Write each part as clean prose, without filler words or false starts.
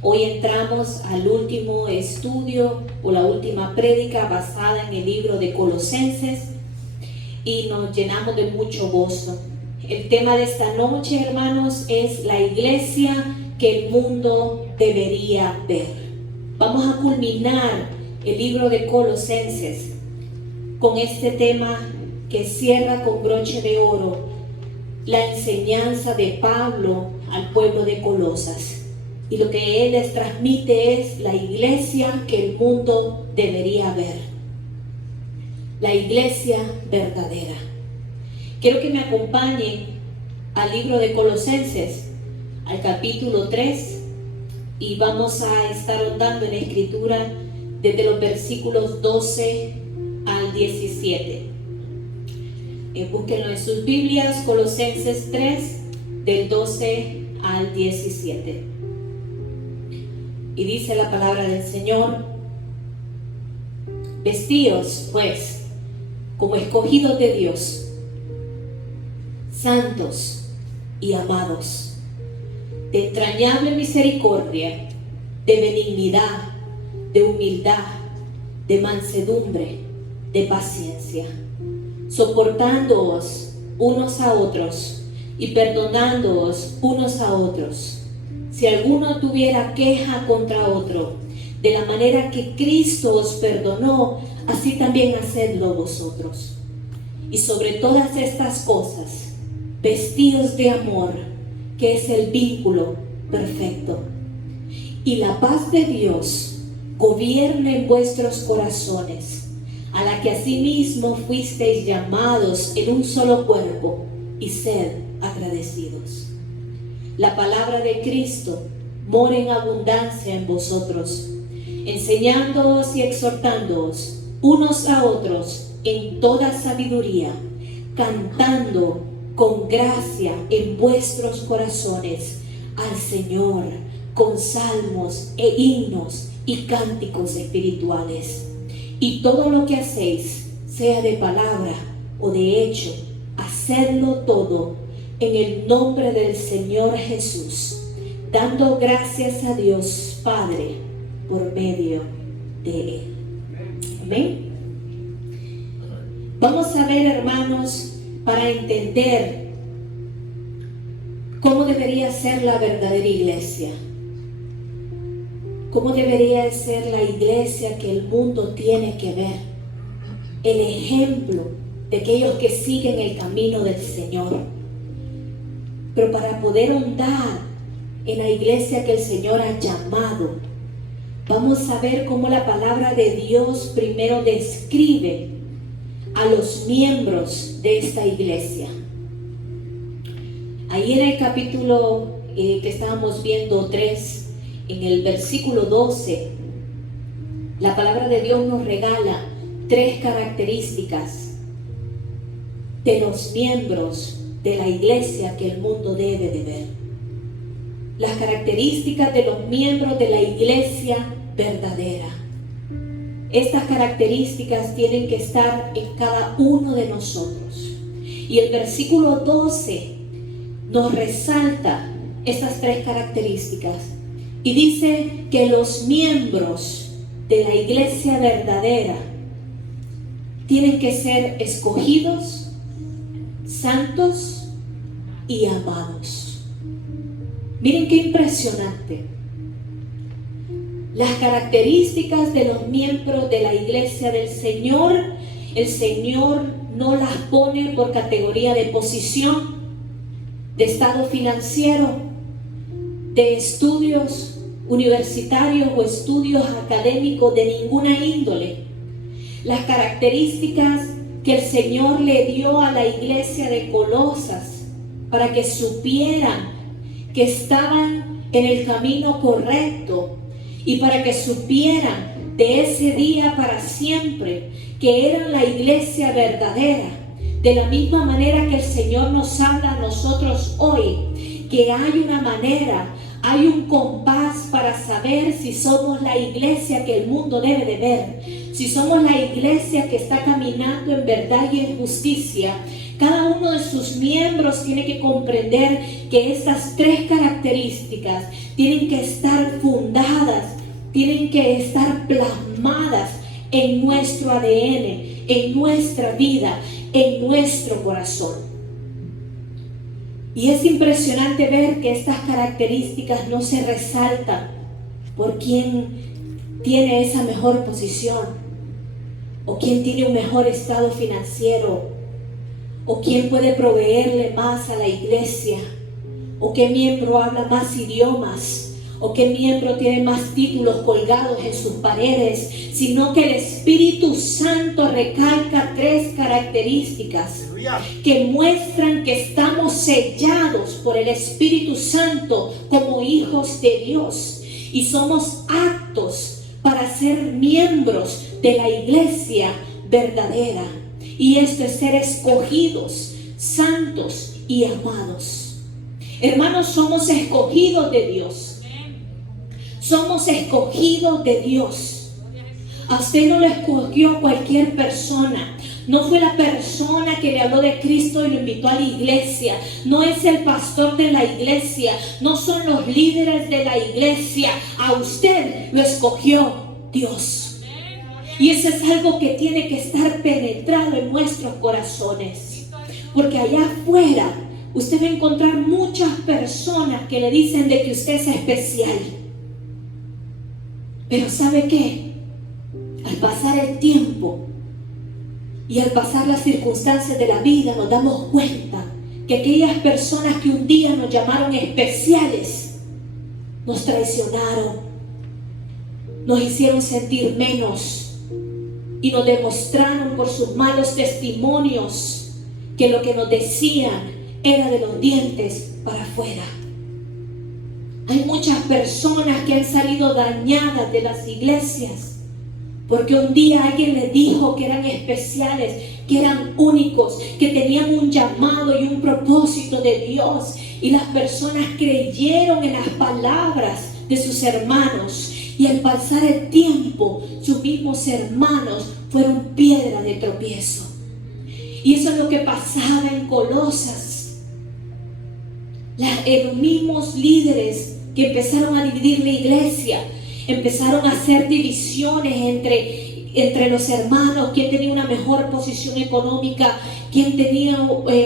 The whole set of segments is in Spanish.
Hoy entramos al último estudio o la última prédica basada en el libro de Colosenses y nos llenamos de mucho gozo. El tema de esta noche, hermanos, es la iglesia que el mundo debería ver. Vamos a culminar el libro de Colosenses con este tema que cierra con broche de oro la enseñanza de Pablo al pueblo de Colosas. Y lo que él les transmite es la iglesia que el mundo debería ver. La iglesia verdadera. Quiero que me acompañen al libro de Colosenses, al capítulo 3, y vamos a estar ahondando en la escritura desde los versículos 12 al 17. Búsquenlo en sus Biblias, Colosenses 3, del 12 al 17. Y dice la palabra del Señor: vestíos, pues, como escogidos de Dios, santos y amados, de entrañable misericordia, de benignidad, de humildad, de mansedumbre, de paciencia, soportándoos unos a otros y perdonándoos unos a otros, si alguno tuviera queja contra otro. De la manera que Cristo os perdonó, así también hacedlo vosotros. Y sobre todas estas cosas, vestíos de amor, que es el vínculo perfecto. Y la paz de Dios gobierne en vuestros corazones, a la que asimismo fuisteis llamados en un solo cuerpo, y sed agradecidos. La palabra de Cristo mora en abundancia en vosotros, enseñándoos y exhortándoos unos a otros en toda sabiduría, cantando con gracia en vuestros corazones al Señor con salmos e himnos y cánticos espirituales. Y todo lo que hacéis, sea de palabra o de hecho, hacedlo todo en el nombre del Señor Jesús, dando gracias a Dios Padre por medio de Él. Amén. Vamos a ver, hermanos, para entender cómo debería ser la verdadera iglesia. Cómo debería ser la iglesia que el mundo tiene que ver. El ejemplo de aquellos que siguen el camino del Señor. Pero para poder ahondar en la iglesia que el Señor ha llamado, vamos a ver cómo la palabra de Dios primero describe a los miembros de esta iglesia. Ahí en el capítulo que estábamos viendo 3, en el versículo 12, la palabra de Dios nos regala 3 características de los miembros de la iglesia que el mundo debe de ver. Las características de los miembros de la iglesia verdadera. Estas características tienen que estar en cada uno de nosotros. Y el versículo 12 nos resalta esas 3 características. Y dice que los miembros de la iglesia verdadera tienen que ser escogidos, santos y amados. Miren qué impresionante. Las características de los miembros de la iglesia del Señor, el Señor no las pone por categoría de posición, de estado financiero, de estudios universitarios o estudios académicos de ninguna índole. Las características que el Señor le dio a la iglesia de Colosas para que supieran que estaban en el camino correcto y para que supieran de ese día para siempre que eran la iglesia verdadera. De la misma manera que el Señor nos habla a nosotros hoy, que hay una manera, hay un compás para saber si somos la iglesia que el mundo debe de ver, si somos la iglesia que está caminando en verdad y en justicia. Cada uno de sus miembros tiene que comprender que estas 3 características tienen que estar fundadas tienen que estar plasmadas en nuestro ADN, en nuestra vida, en nuestro corazón. Y es impresionante ver que estas características no se resaltan por quien tiene esa mejor posición, o quien tiene un mejor estado financiero, o quien puede proveerle más a la iglesia, o qué miembro habla más idiomas, o qué miembro tiene más títulos colgados en sus paredes, sino que el Espíritu Santo recalca 3 características que muestran que estamos sellados por el Espíritu Santo como hijos de Dios y somos aptos para ser miembros de la iglesia verdadera. Y esto es ser escogidos, santos y amados. Hermanos, somos escogidos de Dios. Somos escogidos de Dios. A usted no lo escogió cualquier persona. No fue la persona que le habló de Cristo y lo invitó a la iglesia. No es el pastor de la iglesia. No son los líderes de la iglesia. A usted lo escogió Dios. Y eso es algo que tiene que estar penetrado en nuestros corazones. Porque allá afuera usted va a encontrar muchas personas que le dicen de que usted es especial. Pero ¿sabe qué? Al pasar el tiempo y al pasar las circunstancias de la vida, nos damos cuenta que aquellas personas que un día nos llamaron especiales nos traicionaron, nos hicieron sentir menos y nos demostraron por sus malos testimonios que lo que nos decían era de los dientes para afuera. Hay muchas personas que han salido dañadas de las iglesias porque un día alguien les dijo que eran especiales, que eran únicos, que tenían un llamado y un propósito de Dios, y las personas creyeron en las palabras de sus hermanos, y al pasar el tiempo sus mismos hermanos fueron piedra de tropiezo. Y eso es lo que pasaba en Colosas. Los mismos líderes que empezaron a dividir la iglesia, empezaron a hacer divisiones entre los hermanos, quién tenía una mejor posición económica, quién tenía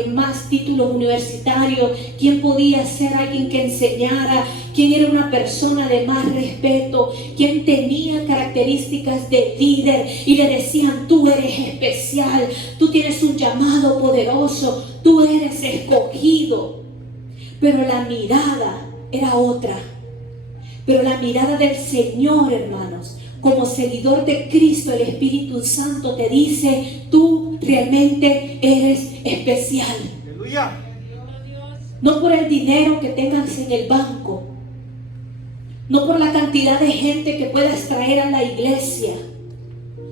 más títulos universitarios, quién podía ser alguien que enseñara, quién era una persona de más respeto, quién tenía características de líder, y le decían: tú eres especial, tú tienes un llamado poderoso, tú eres escogido. Pero la mirada era otra. Pero la mirada del Señor, hermanos, como seguidor de Cristo, el Espíritu Santo te dice: tú realmente eres especial. ¡Aleluya! No por el dinero que tengas en el banco, no por la cantidad de gente que puedas traer a la iglesia,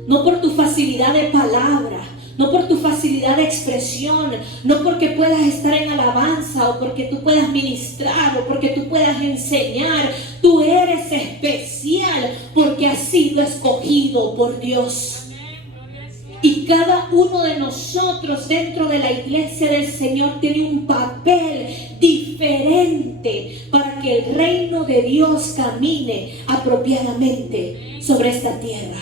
no por tu facilidad de palabra, no por tu facilidad de expresión, no porque puedas estar en alabanza o porque tú puedas ministrar o porque tú puedas enseñar. Tú eres especial porque has sido escogido por Dios. Y cada uno de nosotros dentro de la iglesia del Señor tiene un papel diferente para que el reino de Dios camine apropiadamente sobre esta tierra.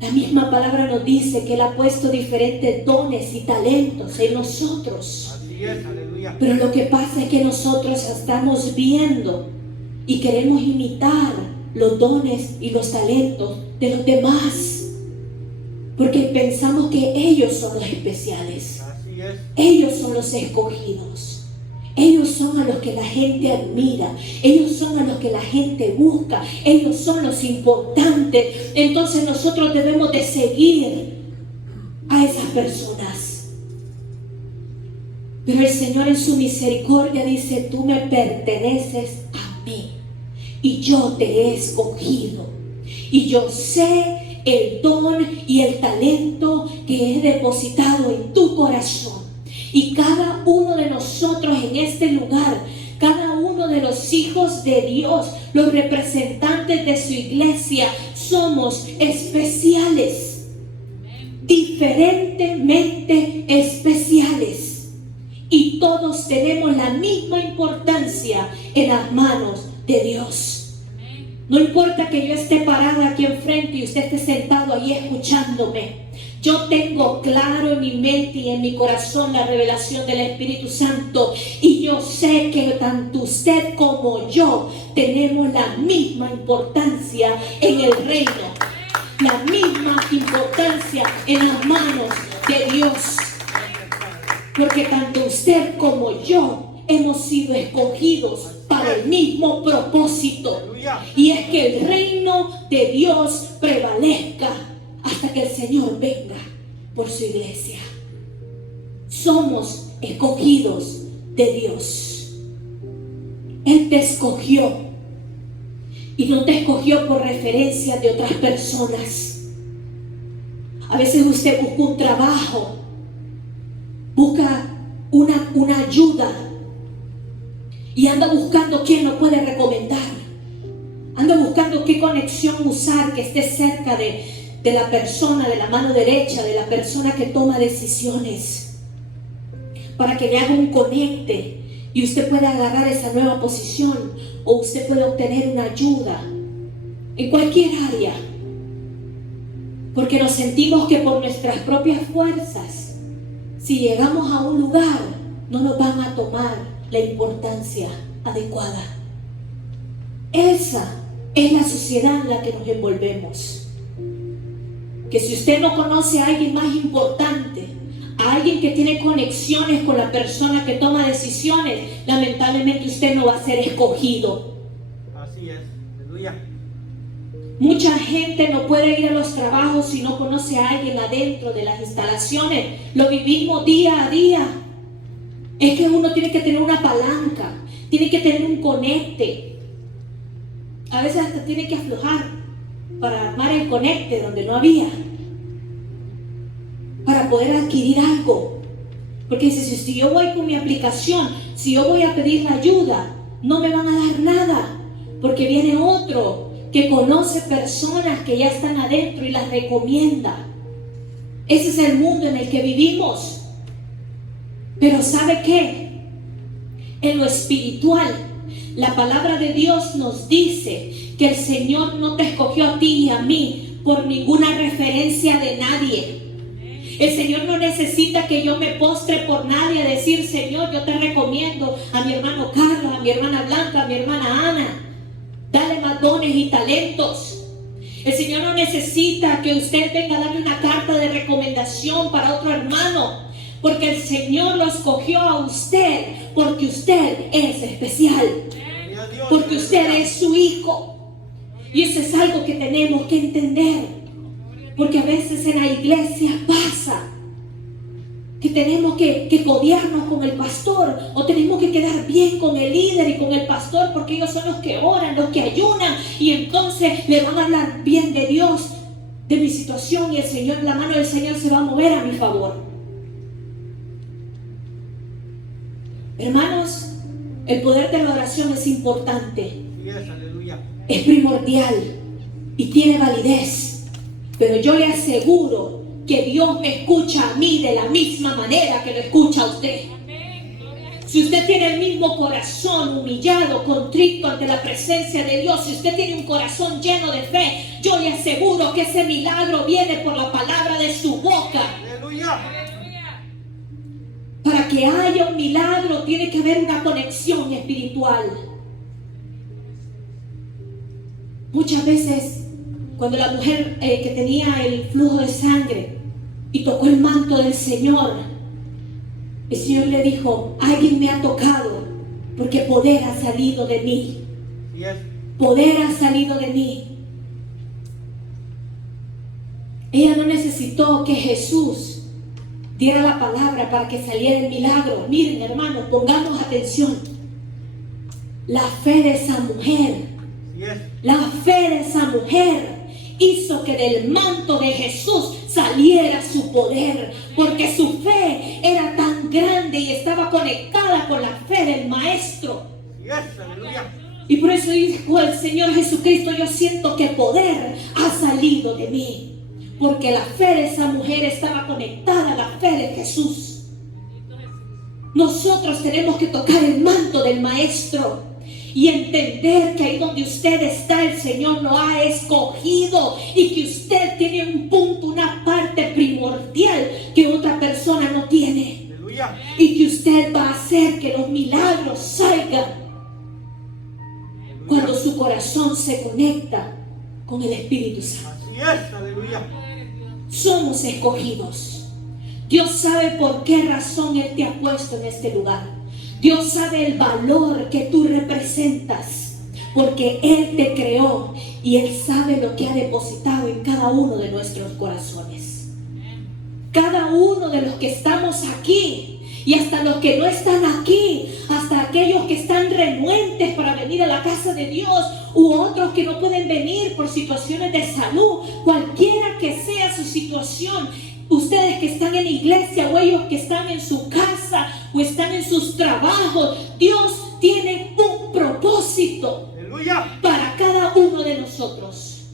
La misma palabra nos dice que Él ha puesto diferentes dones y talentos en nosotros. Así es, aleluya. Pero lo que pasa es que nosotros estamos viendo y queremos imitar los dones y los talentos de los demás, porque pensamos que ellos son los especiales. Así es. Ellos son los escogidos. Ellos son a los que la gente admira, ellos son a los que la gente busca, ellos son los importantes. Entonces nosotros debemos de seguir a esas personas. Pero el Señor en su misericordia dice: tú me perteneces a mí y yo te he escogido, y yo sé el don y el talento que he depositado en tu corazón. Y cada uno de nosotros en este lugar, cada uno de los hijos de Dios, los representantes de su iglesia, somos especiales, diferentemente especiales. Y todos tenemos la misma importancia en las manos de Dios. No importa que yo esté parada aquí enfrente y usted esté sentado ahí escuchándome. Yo tengo claro en mi mente y en mi corazón la revelación del Espíritu Santo. Y yo sé que tanto usted como yo tenemos la misma importancia en el reino. La misma importancia en las manos de Dios. Porque tanto usted como yo hemos sido escogidos para el mismo propósito, y es que el reino de Dios prevalezca hasta que el Señor venga por su iglesia. Somos escogidos de Dios. Él te escogió, y no te escogió por referencia de otras personas. A veces usted busca un trabajo, busca una ayuda, y anda buscando quién lo puede recomendar. Anda buscando qué conexión usar que esté cerca de la persona, de la mano derecha, de la persona que toma decisiones, para que le haga un conecte y usted pueda agarrar esa nueva posición, o usted puede obtener una ayuda en cualquier área, porque nos sentimos que por nuestras propias fuerzas, si llegamos a un lugar, no nos van a tomar la importancia adecuada. Esa es la sociedad en la que nos envolvemos. Que si usted no conoce a alguien más importante, a alguien que tiene conexiones con la persona que toma decisiones, lamentablemente usted no va a ser escogido. Así es, aleluya. Mucha gente no puede ir a los trabajos si no conoce a alguien adentro de las instalaciones. Lo vivimos día a día. Es que uno tiene que tener una palanca, tiene que tener un conecte. A veces hasta tiene que aflojar para armar el conecte donde no había, para poder adquirir algo. Porque dice, si yo voy con mi aplicación, si yo voy a pedir la ayuda, no me van a dar nada, porque viene otro que conoce personas que ya están adentro y las recomienda. Ese es el mundo en el que vivimos. Pero ¿sabe qué? En lo espiritual, la palabra de Dios nos dice que el Señor no te escogió a ti y a mí por ninguna referencia de nadie. El Señor no necesita que yo me postre por nadie a decir, Señor, yo te recomiendo a mi hermano Carlos, a mi hermana Blanca, a mi hermana Ana. Dale más dones y talentos. El Señor no necesita que usted venga a darle una carta de recomendación para otro hermano. Porque el Señor lo escogió a usted, porque usted es especial, porque usted es su hijo. Y eso es algo que tenemos que entender, porque a veces en la iglesia pasa que tenemos que codearnos con el pastor, o tenemos que quedar bien con el líder y con el pastor, porque ellos son los que oran, los que ayunan, y entonces le van a hablar bien de Dios, de mi situación, y el Señor, la mano del Señor se va a mover a mi favor. Hermanos, el poder de la oración es importante, es primordial y tiene validez, pero yo le aseguro que Dios me escucha a mí de la misma manera que lo escucha a usted. Si usted tiene el mismo corazón humillado, contrito ante la presencia de Dios, si usted tiene un corazón lleno de fe, yo le aseguro que ese milagro viene por la palabra de su boca. ¡Aleluya! Para que haya un milagro tiene que haber una conexión espiritual. Muchas veces cuando la mujer que tenía el flujo de sangre y tocó el manto del Señor, el Señor le dijo, alguien me ha tocado porque poder ha salido de mí. Poder ha salido de mí. Ella no necesitó que Jesús diera la palabra para que saliera el milagro. Miren, hermanos, pongamos atención. La fe de esa mujer, la fe de esa mujer hizo que del manto de Jesús saliera su poder, porque su fe era tan grande y estaba conectada con la fe del Maestro. Y por eso dijo el Señor Jesucristo, yo siento que poder ha salido de mí. Porque la fe de esa mujer estaba conectada a la fe de Jesús. Nosotros tenemos que tocar el manto del Maestro y entender que ahí donde usted está, el Señor lo ha escogido y que usted tiene un punto, una parte primordial que otra persona no tiene. Aleluya. Y que usted va a hacer que los milagros salgan cuando su corazón se conecta con el Espíritu Santo. Así es, aleluya. Somos escogidos. Dios sabe por qué razón Él te ha puesto en este lugar. Dios sabe el valor que tú representas, porque Él te creó y Él sabe lo que ha depositado en cada uno de nuestros corazones. Cada uno de los que estamos aquí y hasta los que no están aquí, hasta aquellos que están renuentes para venir a la casa de Dios u otros que no pueden venir por situaciones de salud, cualquiera que sea su situación, ustedes que están en la iglesia o ellos que están en su casa o están en sus trabajos, Dios tiene un propósito Aleluya. para cada uno de nosotros.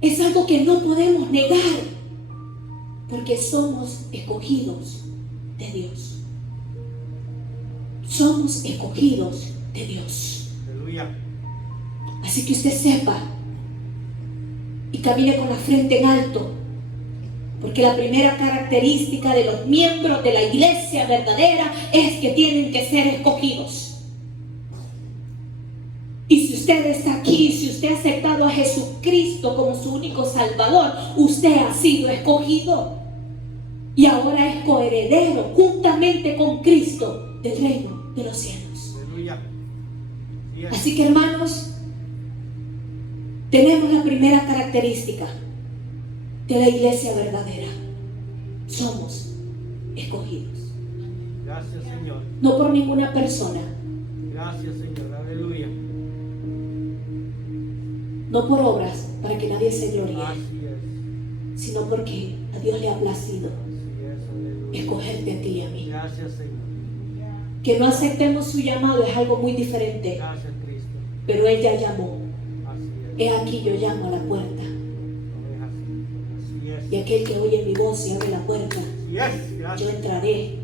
Es algo que no podemos negar, porque somos escogidos de Dios. Somos escogidos de Dios. Aleluya. Así que usted sepa y camine con la frente en alto, porque la primera característica de los miembros de la iglesia verdadera es que tienen que ser escogidos. Y si usted está aquí, si usted ha aceptado a Jesucristo como su único Salvador, usted ha sido escogido. Y ahora es coheredero juntamente con Cristo del reino de los cielos. Aleluya. Así que, hermanos, tenemos la primera característica de la iglesia verdadera. Somos escogidos. Gracias, Señor. No por ninguna persona, Gracias, Señor. Aleluya. no por obras para que nadie se gloríe, Así es. sino porque a Dios le ha placido Así es, aleluya. escogerte a ti y a mí. Gracias, Señor. Que no aceptemos su llamado es algo muy diferente, Gracias, Cristo. pero Él ya llamó. Así es. He aquí yo llamo a la puerta, No es así. Así es. y aquel que oye mi voz y abre la puerta, Así es. yo Gracias. entraré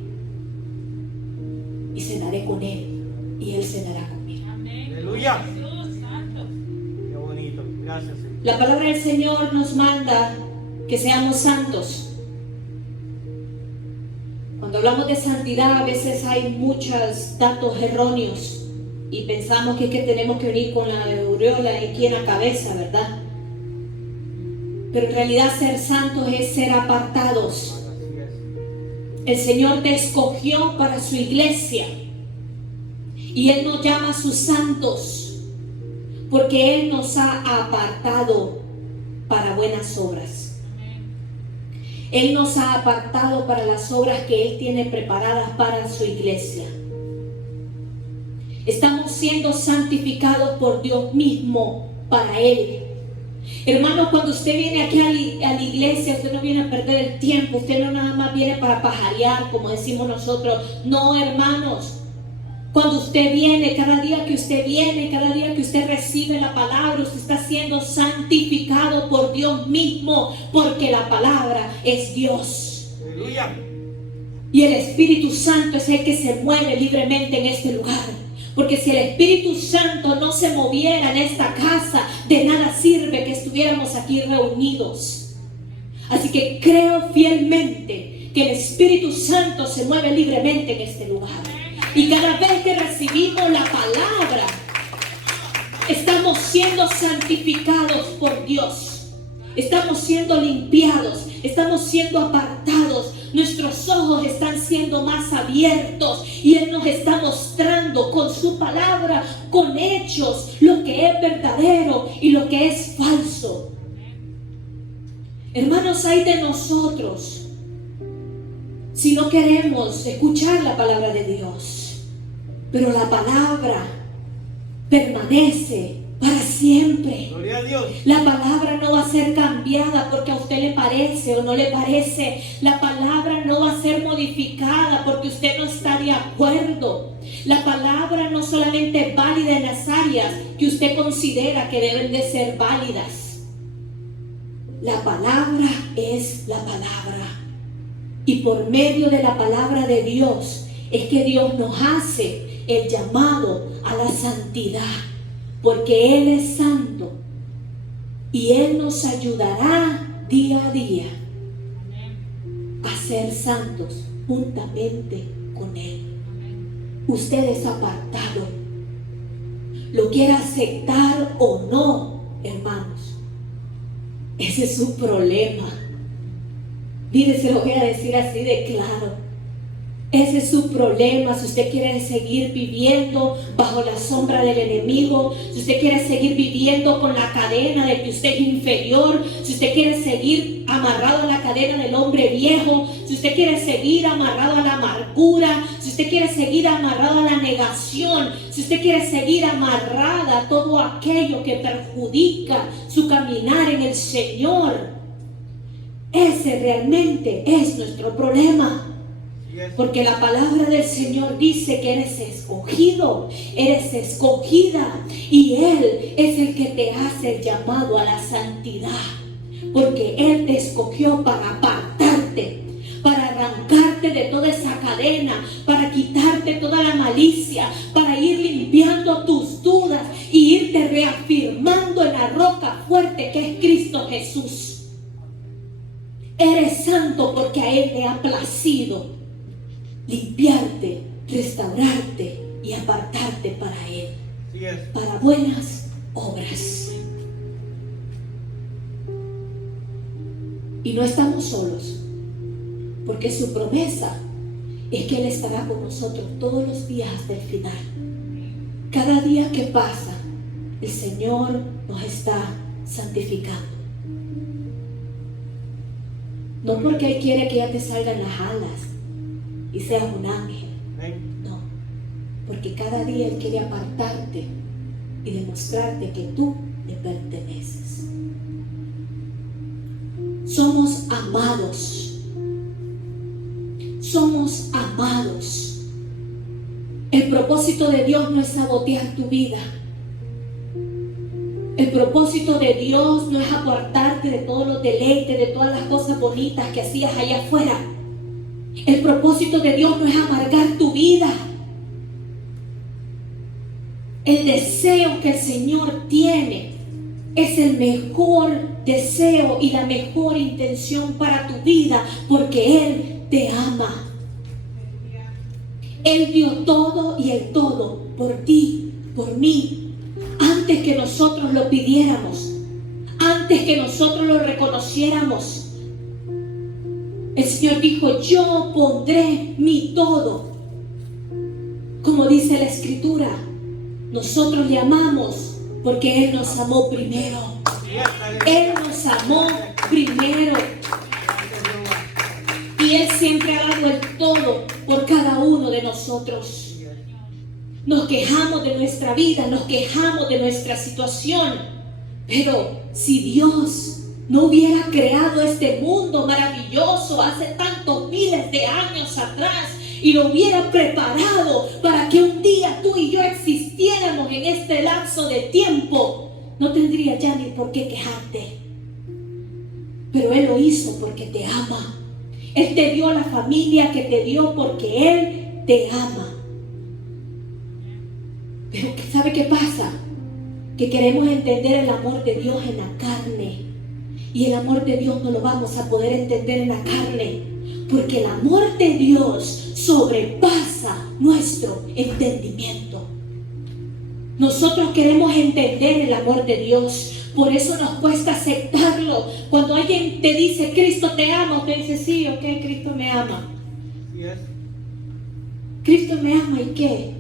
y cenaré con Él y Él cenará conmigo. Aleluya. Qué bonito. Gracias, Señor. La palabra del Señor nos manda que seamos santos. Cuando hablamos de santidad, a veces hay muchos datos erróneos y pensamos que es que tenemos que venir con la aureola aquí en la cabeza, ¿verdad? Pero en realidad ser santos es ser apartados. Así es. El Señor te escogió para su iglesia y Él nos llama sus santos porque Él nos ha apartado para buenas obras. Él nos ha apartado para las obras que Él tiene preparadas para su iglesia. Estamos siendo santificados por Dios mismo para Él. Hermanos, cuando usted viene aquí a la iglesia, usted no viene a perder el tiempo, usted no nada más viene para pajarear, como decimos nosotros. No, hermanos. Cuando usted viene, cada día que usted viene, cada día que usted recibe la palabra, usted está siendo santificado por Dios mismo, porque la palabra es Dios. Aleluya. Y el Espíritu Santo es el que se mueve libremente en este lugar. Porque si el Espíritu Santo no se moviera en esta casa, de nada sirve que estuviéramos aquí reunidos. Así que creo fielmente que el Espíritu Santo se mueve libremente en este lugar. Y cada vez que recibimos la palabra, estamos siendo santificados por Dios. Estamos siendo limpiados, estamos siendo apartados. Nuestros ojos están siendo más abiertos y Él nos está mostrando con su palabra, con hechos, lo que es verdadero y lo que es falso. Hermanos, hay de nosotros si no queremos escuchar la palabra de Dios, pero la palabra permanece para siempre. Gloria a Dios. La palabra no va a ser cambiada porque a usted le parece o no le parece. La palabra no va a ser modificada porque usted no está de acuerdo. La palabra no solamente es válida en las áreas que usted considera que deben de ser válidas. La palabra es la palabra. Y por medio de la palabra de Dios es que Dios nos hace el llamado a la santidad. porque Él es santo y Él nos ayudará día a día a ser santos juntamente con Él. Usted es apartado, lo quiera aceptar o no, hermanos. Ese es su problema. Mire, se lo voy a decir así de claro. Ese es su problema. Si usted quiere seguir viviendo bajo la sombra del enemigo, si usted quiere seguir viviendo con la cadena de que usted es inferior, si usted quiere seguir amarrado a la cadena del hombre viejo, si usted quiere seguir amarrado a la amargura, si usted quiere seguir amarrado a la negación, si usted quiere seguir amarrada a todo aquello que perjudica su caminar en el Señor, ese realmente es nuestro problema. Porque la palabra del Señor dice que eres escogido, eres escogida, y Él es el que te hace el llamado a la santidad. Porque Él te escogió para apartarte, para arrancarte de toda esa cadena, para quitarte toda la malicia, para ir limpiando tus dudas y irte reafirmando en la roca fuerte que es Cristo Jesús. Eres santo porque a Él le ha placido limpiarte, restaurarte y apartarte para Él, para buenas obras. Y no estamos solos, porque su promesa es que Él estará con nosotros todos los días del final. Cada día que pasa, el Señor nos está santificando. No porque Él quiere que ya te salgan las alas y seas un ángel. No, porque cada día Él quiere apartarte y demostrarte que tú le perteneces. Somos amados. Somos amados. El propósito de Dios no es sabotear tu vida. El propósito de Dios no es apartarte de todos los deleites, de todas las cosas bonitas que hacías allá afuera. El propósito de Dios no es amargar tu vida. El deseo que el Señor tiene es el mejor deseo y la mejor intención para tu vida, porque Él te ama. Él dio todo y el todo por ti, por mí, antes que nosotros lo pidiéramos, antes que nosotros lo reconociéramos. El Señor dijo: yo pondré mi todo. Como dice la Escritura, nosotros le amamos porque Él nos amó primero. Él nos amó primero. Y Él siempre ha dado el todo por cada uno de nosotros. Nos quejamos de nuestra vida, nos quejamos de nuestra situación, pero si Dios no hubiera creado este mundo maravilloso hace tantos miles de años atrás y lo hubiera preparado para que un día tú y yo existiéramos en este lapso de tiempo, no tendría ya ni por qué quejarte. Pero Él lo hizo porque te ama. Él te dio la familia que te dio porque Él te ama. Pero ¿sabe qué pasa? Que queremos entender el amor de Dios en la carne. Y el amor de Dios no lo vamos a poder entender en la carne, porque el amor de Dios sobrepasa nuestro entendimiento. Nosotros queremos entender el amor de Dios, por eso nos cuesta aceptarlo. Cuando alguien te dice Cristo te ama, usted dice sí, ok, Cristo me ama. Cristo me ama, ¿y qué?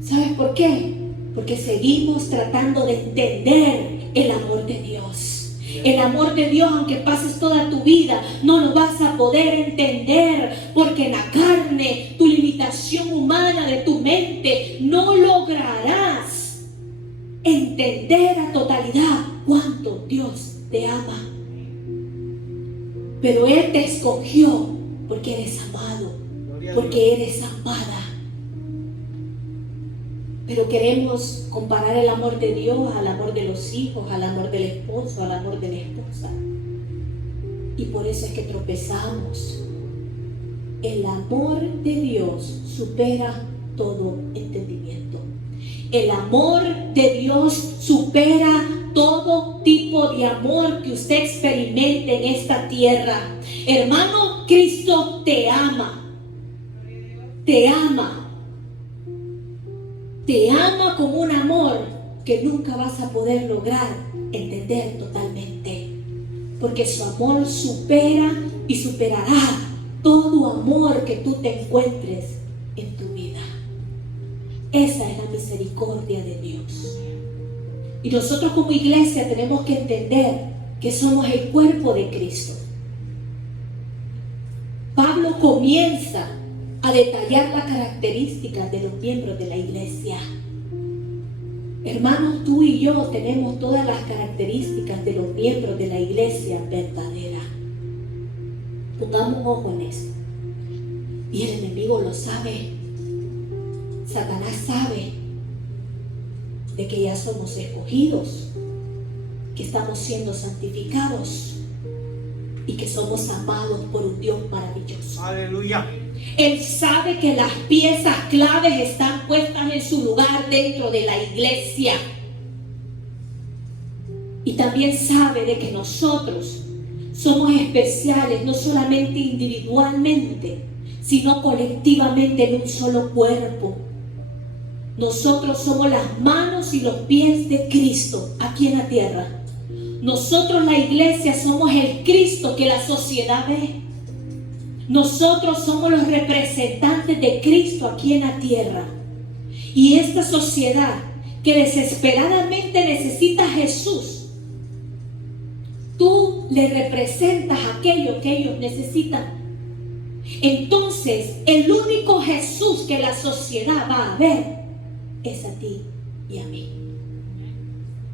¿Sabes por qué? Porque seguimos tratando de entender el amor de Dios. El amor de Dios, aunque pases toda tu vida, no lo vas a poder entender, porque en la carne, tu limitación humana de tu mente, no lograrás entender a totalidad cuánto Dios te ama. Pero Él te escogió porque eres amado, porque eres amada. Pero queremos comparar el amor de Dios al amor de los hijos, al amor del esposo, al amor de la esposa. Y por eso es que tropezamos. El amor de Dios supera todo entendimiento. El amor de Dios supera todo tipo de amor que usted experimente en esta tierra. Hermano, Cristo te ama. Te ama. Te ama con un amor que nunca vas a poder lograr entender totalmente. Porque su amor supera y superará todo amor que tú te encuentres en tu vida. Esa es la misericordia de Dios. Y nosotros como iglesia tenemos que entender que somos el cuerpo de Cristo. Pablo comienza a detallar las características de los miembros de la iglesia. Hermanos, tú y yo tenemos todas las características de los miembros de la iglesia verdadera. Pongamos ojo en esto. Y el enemigo lo sabe. Satanás sabe de que ya somos escogidos, que estamos siendo santificados y que somos amados por un Dios maravilloso. Aleluya. Él sabe que las piezas claves están puestas en su lugar dentro de la iglesia. Y también sabe de que nosotros somos especiales, no solamente individualmente, sino colectivamente en un solo cuerpo. Nosotros somos las manos y los pies de Cristo aquí en la tierra. Nosotros, la iglesia, somos el Cristo que la sociedad ve. Nosotros somos los representantes de Cristo aquí en la tierra. Y esta sociedad que desesperadamente necesita a Jesús, tú le representas aquello que ellos necesitan. Entonces, el único Jesús que la sociedad va a ver es a ti y a mí,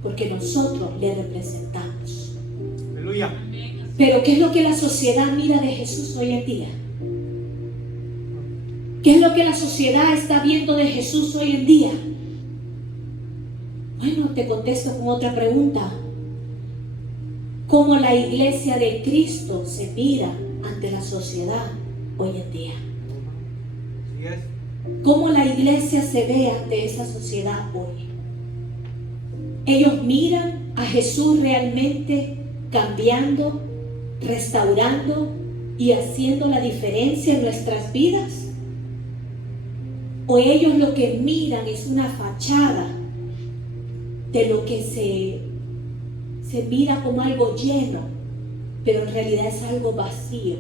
porque nosotros le representamos. Aleluya. Pero ¿qué es lo que la sociedad mira de Jesús hoy en día? ¿Qué es lo que la sociedad está viendo de Jesús hoy en día? Bueno, te contesto con otra pregunta. ¿Cómo la iglesia de Cristo se mira ante la sociedad hoy en día? Así es. ¿Cómo la iglesia se ve ante esa sociedad hoy? Ellos miran a Jesús realmente cambiando, restaurando y haciendo la diferencia en nuestras vidas. O ellos lo que miran es una fachada de lo que se mira como algo lleno, pero en realidad es algo vacío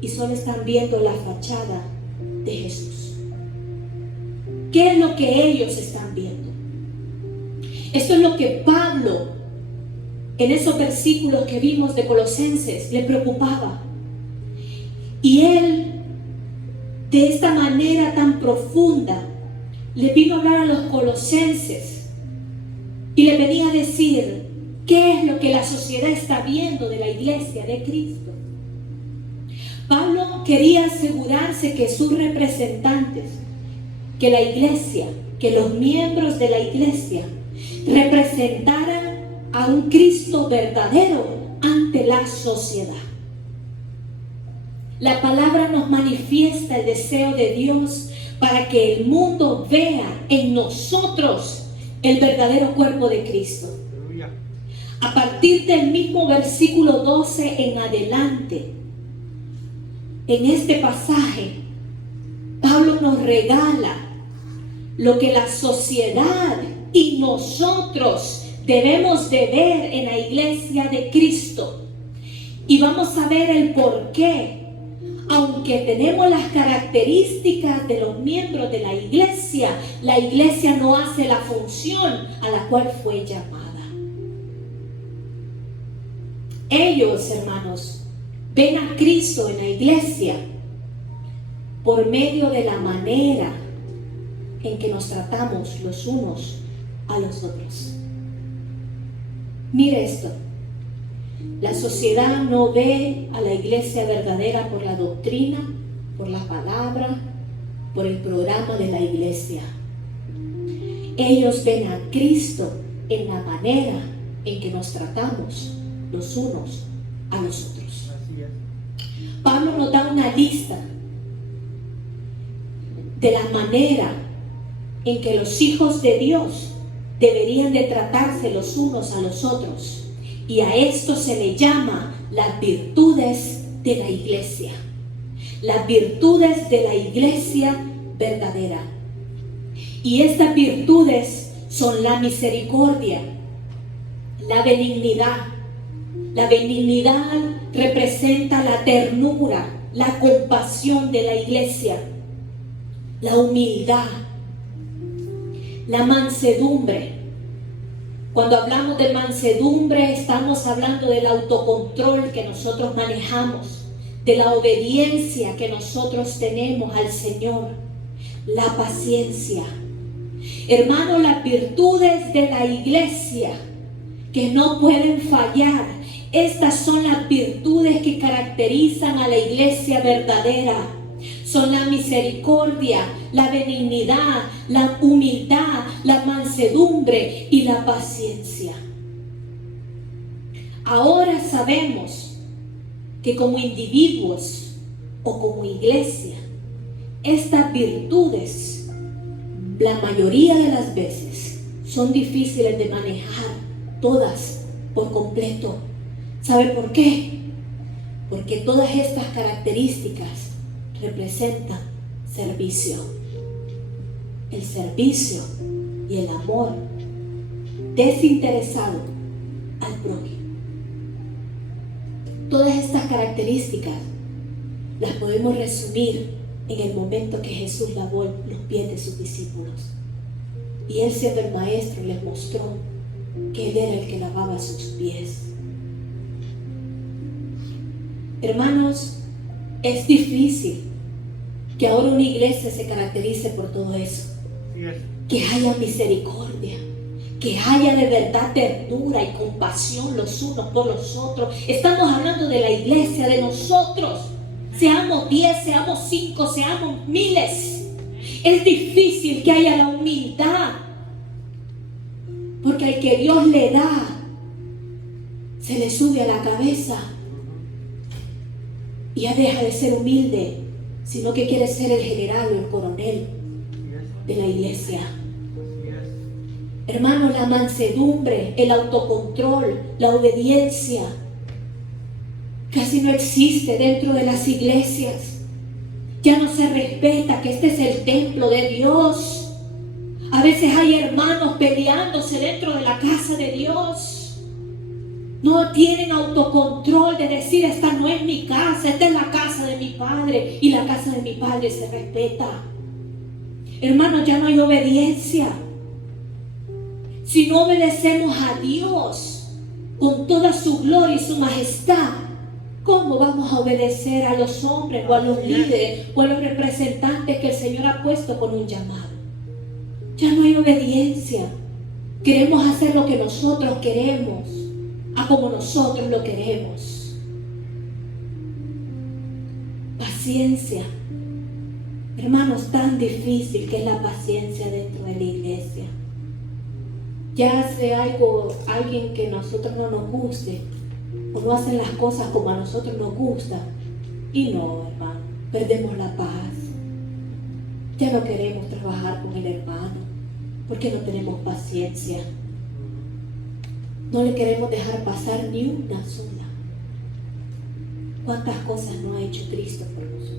y solo están viendo la fachada de Jesús. ¿Qué es lo que ellos están viendo? Esto es lo que Pablo, en esos versículos que vimos de Colosenses, le preocupaba. Y él, de esta manera tan profunda, le vino a hablar a los colosenses y le venía a decir qué es lo que la sociedad está viendo de la iglesia de Cristo. Pablo quería asegurarse que sus representantes, que la iglesia, que los miembros de la iglesia representaran a un Cristo verdadero ante la sociedad. La palabra nos manifiesta el deseo de Dios para que el mundo vea en nosotros el verdadero cuerpo de Cristo. Aleluya. A partir del mismo versículo 12 en adelante, en este pasaje, Pablo nos regala lo que la sociedad y nosotros debemos de ver en la iglesia de Cristo. Y vamos a ver el por qué. Aunque tenemos las características de los miembros de la iglesia no hace la función a la cual fue llamada. Ellos, hermanos, ven a Cristo en la iglesia por medio de la manera en que nos tratamos los unos a los otros. Mire esto. La sociedad no ve a la iglesia verdadera por la doctrina, por la palabra, por el programa de la iglesia. Ellos ven a Cristo en la manera en que nos tratamos los unos a los otros. Así es. Pablo nos da una lista de la manera en que los hijos de Dios deberían de tratarse los unos a los otros. Y a esto se le llama las virtudes de la iglesia. Las virtudes de la iglesia verdadera. Y estas virtudes son la misericordia, la benignidad. La benignidad representa la ternura, la compasión de la iglesia, la humildad, la mansedumbre. Cuando hablamos de mansedumbre, estamos hablando del autocontrol que nosotros manejamos, de la obediencia que nosotros tenemos al Señor, la paciencia. Hermanos, las virtudes de la iglesia que no pueden fallar, estas son las virtudes que caracterizan a la iglesia verdadera. Son la misericordia, la benignidad, la humildad, la mansedumbre y la paciencia. Ahora sabemos que como individuos o como iglesia, estas virtudes, la mayoría de las veces, son difíciles de manejar, todas por completo. ¿Sabe por qué? Porque todas estas características representan servicio. El servicio y el amor desinteresado al prójimo. Todas estas características las podemos resumir en el momento que Jesús lavó los pies de sus discípulos. Y Él, siendo el maestro, les mostró que Él era el que lavaba sus pies. Hermanos, es difícil que ahora una iglesia se caracterice por todo eso. Que haya misericordia, que haya de verdad ternura y compasión los unos por los otros. Estamos hablando de la iglesia, de nosotros. Seamos 10, seamos 5, seamos miles. Es difícil que haya la humildad, porque al que Dios le da, se le sube a la cabeza y ya deja de ser humilde, sino que quiere ser el general o el coronel de la iglesia. Hermanos, la mansedumbre, el autocontrol, la obediencia casi no existe dentro de las iglesias. Ya no se respeta que este es el templo de Dios. A veces hay hermanos peleándose dentro de la casa de Dios. No tienen autocontrol de decir: esta no es mi casa, esta es la casa de mi Padre, y la casa de mi Padre se respeta. Hermanos, ya no hay obediencia. Si no obedecemos a Dios con toda su gloria y su majestad, ¿cómo vamos a obedecer a los hombres o a los líderes o a los representantes que el Señor ha puesto con un llamado? Ya no hay obediencia. Queremos hacer lo que nosotros queremos, a como nosotros lo queremos. Paciencia. Hermanos, tan difícil que es la paciencia dentro de la iglesia. Ya hace algo alguien que a nosotros no nos guste, o no hacen las cosas como a nosotros nos gusta, y no, hermano, perdemos la paz. Ya no queremos trabajar con el hermano porque no tenemos paciencia. No le queremos dejar pasar ni una sola. ¿Cuántas cosas no ha hecho Cristo por nosotros?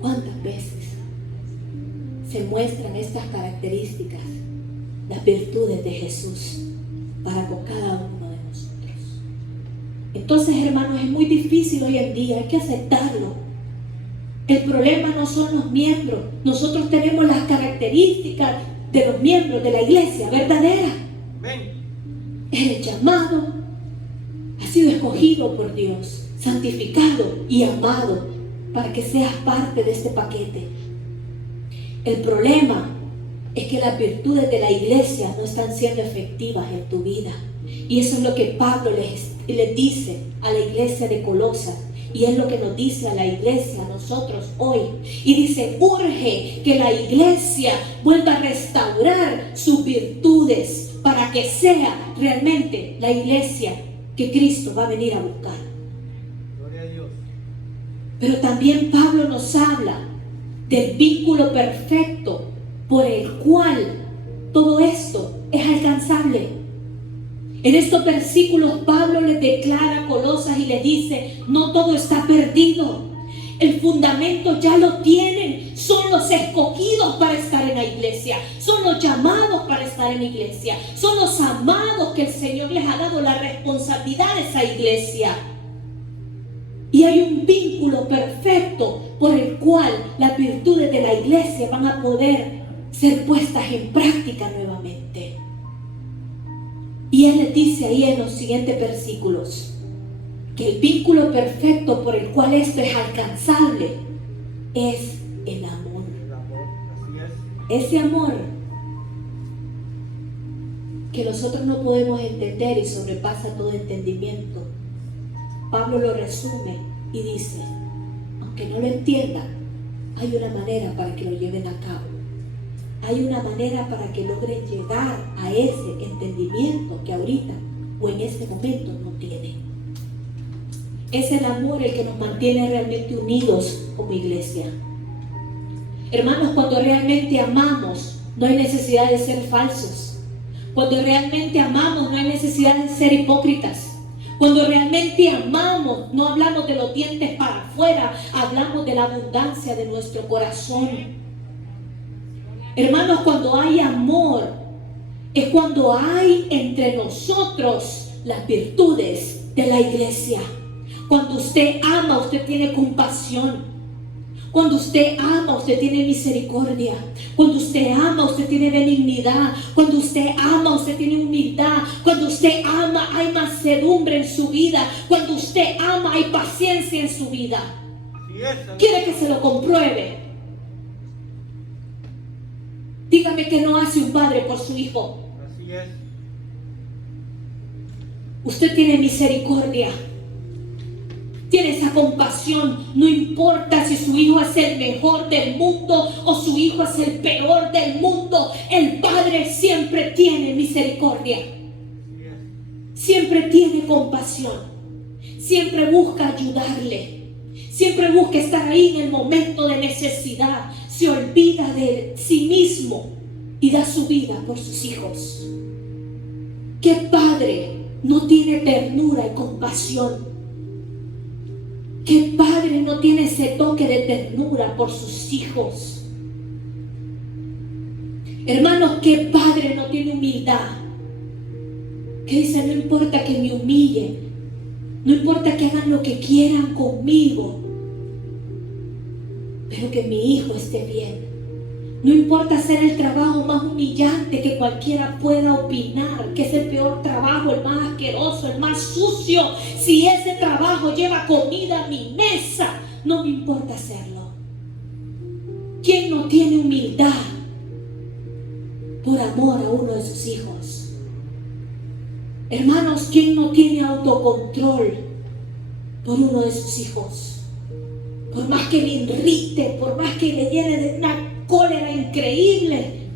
¿Cuántas veces se muestran estas características, las virtudes de Jesús para con cada uno de nosotros? Entonces, hermanos, es muy difícil hoy en día, hay que aceptarlo. El problema no son los miembros. Nosotros tenemos las características de los miembros de la iglesia verdadera. Eres llamado, has sido escogido por Dios, santificado y amado para que seas parte de este paquete. El problema es que las virtudes de la iglesia no están siendo efectivas en tu vida. Y eso es lo que Pablo les dice a la iglesia de Colosas. Y es lo que nos dice a la iglesia, a nosotros hoy. Y dice: urge que la iglesia vuelva a restaurar sus virtudes para que sea realmente la iglesia que Cristo va a venir a buscar. Gloria a Dios. Pero también Pablo nos habla del vínculo perfecto por el cual todo esto es alcanzable. En estos versículos Pablo les declara a Colosas y les dice: no todo está perdido. El fundamento ya lo tienen. Son los escogidos para estar en la iglesia. Son los llamados para estar en la iglesia. Son los amados que el Señor les ha dado la responsabilidad de esa iglesia. Y hay un vínculo perfecto por el cual las virtudes de la iglesia van a poder ser puestas en práctica nuevamente. Y él les dice ahí en los siguientes versículos que el vínculo perfecto por el cual esto es alcanzable es el amor. El amor, así es. Ese amor que nosotros no podemos entender y sobrepasa todo entendimiento. Pablo lo resume y dice: aunque no lo entiendan, hay una manera para que lo lleven a cabo. Hay una manera para que logren llegar a ese entendimiento que ahorita o en ese momento no tienen. Es el amor el que nos mantiene realmente unidos como iglesia. Hermanos, cuando realmente amamos, no hay necesidad de ser falsos. Cuando realmente amamos, no hay necesidad de ser hipócritas. Cuando realmente amamos, no hablamos de los dientes para afuera, hablamos de la abundancia de nuestro corazón. Hermanos, cuando hay amor, es cuando hay entre nosotros las virtudes de la iglesia. Cuando usted ama, usted tiene compasión. Cuando usted ama, usted tiene misericordia. Cuando usted ama, usted tiene benignidad. Cuando usted ama, usted tiene humildad. Cuando usted ama, hay mansedumbre en su vida. Cuando usted ama, hay paciencia en su vida. ¿Quiere que se lo compruebe? Dígame que no hace un padre por su hijo. Así es. Usted tiene misericordia. Tiene esa compasión. No importa si su hijo es el mejor del mundo o su hijo es el peor del mundo. El Padre siempre tiene misericordia. Siempre tiene compasión. Siempre busca ayudarle. Siempre busca estar ahí en el momento de necesidad. Se olvida de sí mismo y da su vida por sus hijos. ¿Qué padre no tiene ternura y compasión? ¿Qué padre no tiene ese toque de ternura por sus hijos? Hermanos, ¿qué padre no tiene humildad? Que dice: no importa que me humillen, no importa que hagan lo que quieran conmigo, pero que mi hijo esté bien. No importa hacer el trabajo más humillante que cualquiera pueda opinar, que es el peor trabajo, el más asqueroso, el más sucio. Si ese trabajo lleva comida a mi mesa, no me importa hacerlo. ¿Quién no tiene humildad por amor a uno de sus hijos? Hermanos, ¿quién no tiene autocontrol por uno de sus hijos? Por más que le irrite, por más que le llene de una cólera increíble,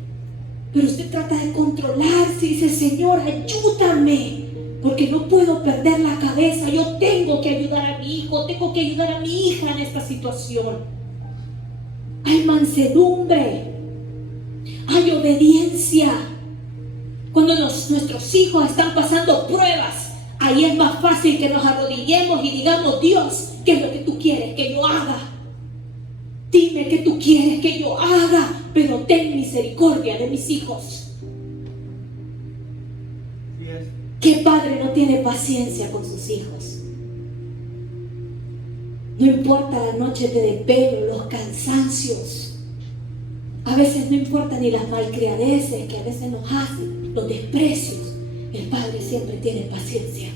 pero usted trata de controlarse y dice: Señor, ayúdame, porque no puedo perder la cabeza. Yo tengo que ayudar a mi hijo, tengo que ayudar a mi hija en esta situación. Hay mansedumbre, hay obediencia. Cuando nuestros hijos están pasando pruebas, ahí es más fácil que nos arrodillemos y digamos: Dios, ¿qué es lo que tú quieres que yo haga? Dime qué tú quieres que yo haga, pero ten misericordia de mis hijos. ¿Qué padre no tiene paciencia con sus hijos? No importa las noches de desvelo, los cansancios. A veces no importa ni las malcriadeces que a veces nos hacen, los desprecios. El padre siempre tiene paciencia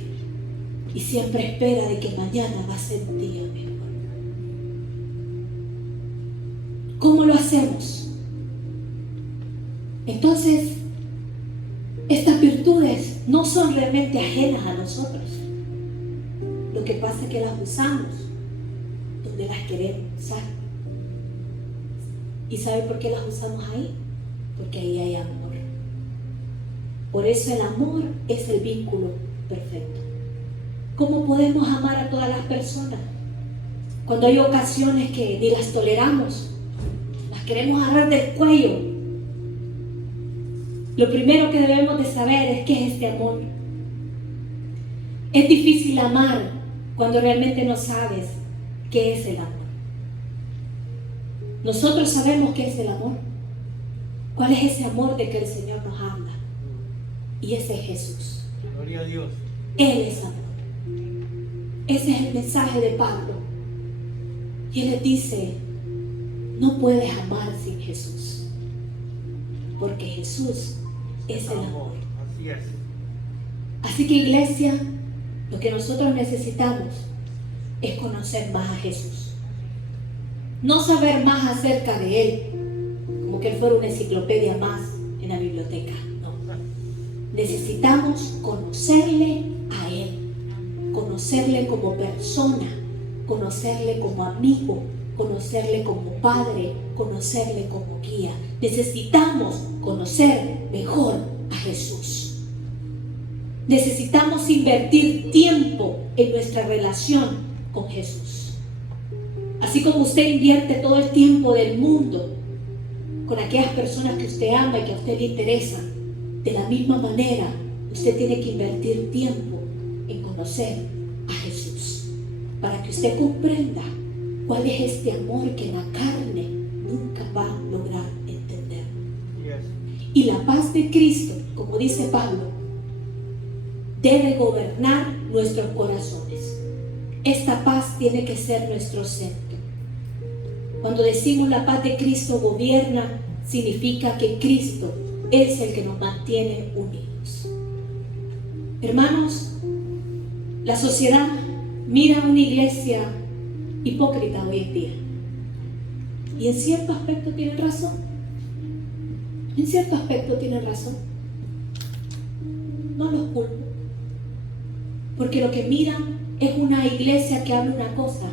y siempre espera de que mañana va a ser un día mejor. ¿Cómo lo hacemos? Entonces, estas virtudes no son realmente ajenas a nosotros. Lo que pasa es que las usamos donde las queremos usar. ¿Y sabe por qué las usamos ahí? Porque ahí hay amor. Por eso el amor es el vínculo perfecto. ¿Cómo podemos amar a todas las personas? Cuando hay ocasiones que ni las toleramos, las queremos agarrar del cuello Lo primero que debemos de saber es qué es este amor. Es difícil amar cuando realmente no sabes qué es el amor. Nosotros sabemos qué es el amor. ¿Cuál es ese amor de que el Señor nos habla? Y ese es Jesús. Gloria a Dios. Él es amor. Ese es el mensaje de Pablo. Y él les dice, no puedes amar sin Jesús, porque Jesús es el amor. Así es. Así que, iglesia, lo que nosotros necesitamos es conocer más a Jesús. No saber más acerca de Él, como que Él fuera una enciclopedia más en la biblioteca. No. Necesitamos conocerle a Él, conocerle como persona, conocerle como amigo, conocerle como padre, conocerle como guía. Necesitamos conocer mejor a Jesús. Necesitamos invertir tiempo en nuestra relación con Jesús. Así como usted invierte todo el tiempo del mundo con aquellas personas que usted ama y que a usted le interesan, de la misma manera usted tiene que invertir tiempo en conocer a Jesús, para que usted comprenda cuál es este amor que la carne nunca va a lograr entender. Y la paz de Cristo, como dice Pablo, debe gobernar nuestros corazones. Esta paz tiene que ser nuestro centro. Cuando decimos la paz de Cristo gobierna, significa que Cristo es el que nos mantiene unidos. Hermanos, la sociedad mira a una iglesia hipócrita hoy en día. Y en cierto aspecto tienen razón. En cierto aspecto tienen razón. No los culpo. Porque lo que miran es una iglesia que habla una cosa,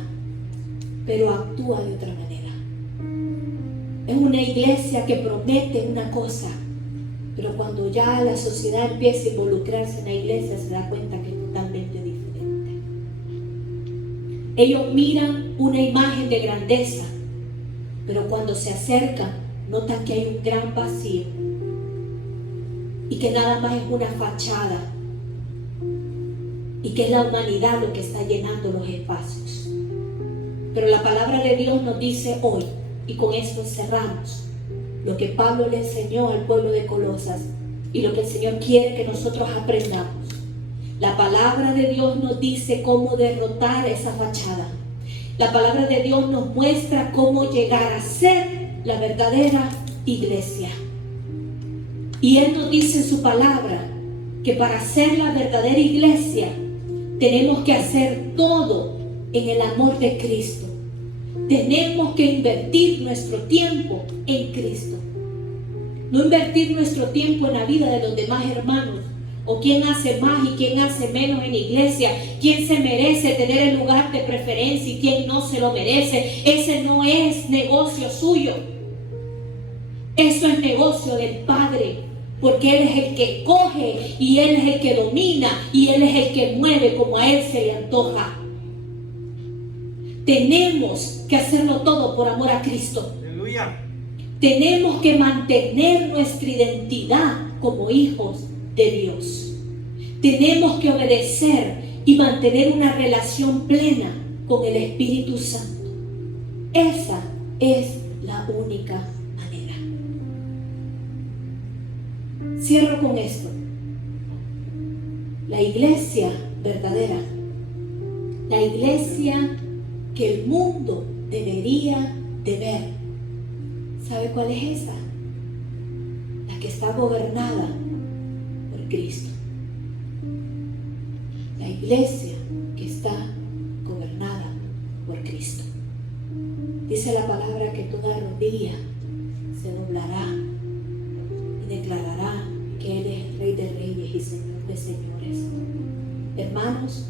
pero actúa de otra manera. Es una iglesia que promete una cosa, pero cuando ya la sociedad empieza a involucrarse en la iglesia se da cuenta que es totalmente diferente. Ellos miran una imagen de grandeza, pero cuando se acercan notan que hay un gran vacío y que nada más es una fachada y que es la humanidad lo que está llenando los espacios. Pero la palabra de Dios nos dice hoy, y con esto cerramos, lo que Pablo le enseñó al pueblo de Colosas y lo que el Señor quiere que nosotros aprendamos. La palabra de Dios nos dice cómo derrotar esa fachada. La palabra de Dios nos muestra cómo llegar a ser la verdadera iglesia. Y Él nos dice en su palabra que para ser la verdadera iglesia tenemos que hacer todo en el amor de Cristo. Tenemos que invertir nuestro tiempo en Cristo. No invertir nuestro tiempo en la vida de los demás hermanos, o quién hace más y quién hace menos en la iglesia, quién se merece tener el lugar de preferencia y quién no se lo merece. Ese no es negocio suyo. Eso es negocio del Padre, porque Él es el que coge y Él es el que domina y Él es el que mueve como a Él se le antoja. Tenemos que hacerlo todo por amor a Cristo. Aleluya. Tenemos que mantener nuestra identidad como hijos de Dios. Tenemos que obedecer y mantener una relación plena con el Espíritu Santo. Esa es la única manera. Cierro con esto. La iglesia verdadera, la iglesia que el mundo debería de ver, ¿sabe cuál es esa? La que está gobernada por Cristo. La iglesia que está gobernada por Cristo. Dice la palabra que toda rodilla se doblará y declarará que Él es Rey de Reyes y Señor de Señores. Hermanos,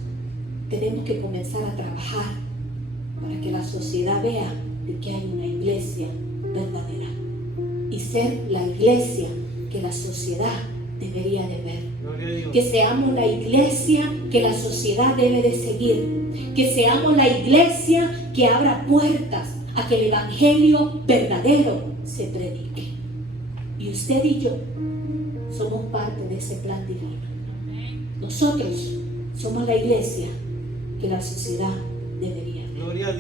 tenemos que comenzar a trabajar para que la sociedad vea de que hay una iglesia verdadera y ser la iglesia que la sociedad debería de ver. Que seamos la iglesia que la sociedad debe de seguir. Que seamos la iglesia que abra puertas a que el evangelio verdadero se predique. Y usted y yo somos parte de ese plan divino. Nosotros somos la iglesia que la sociedad debería. Gloria a Dios.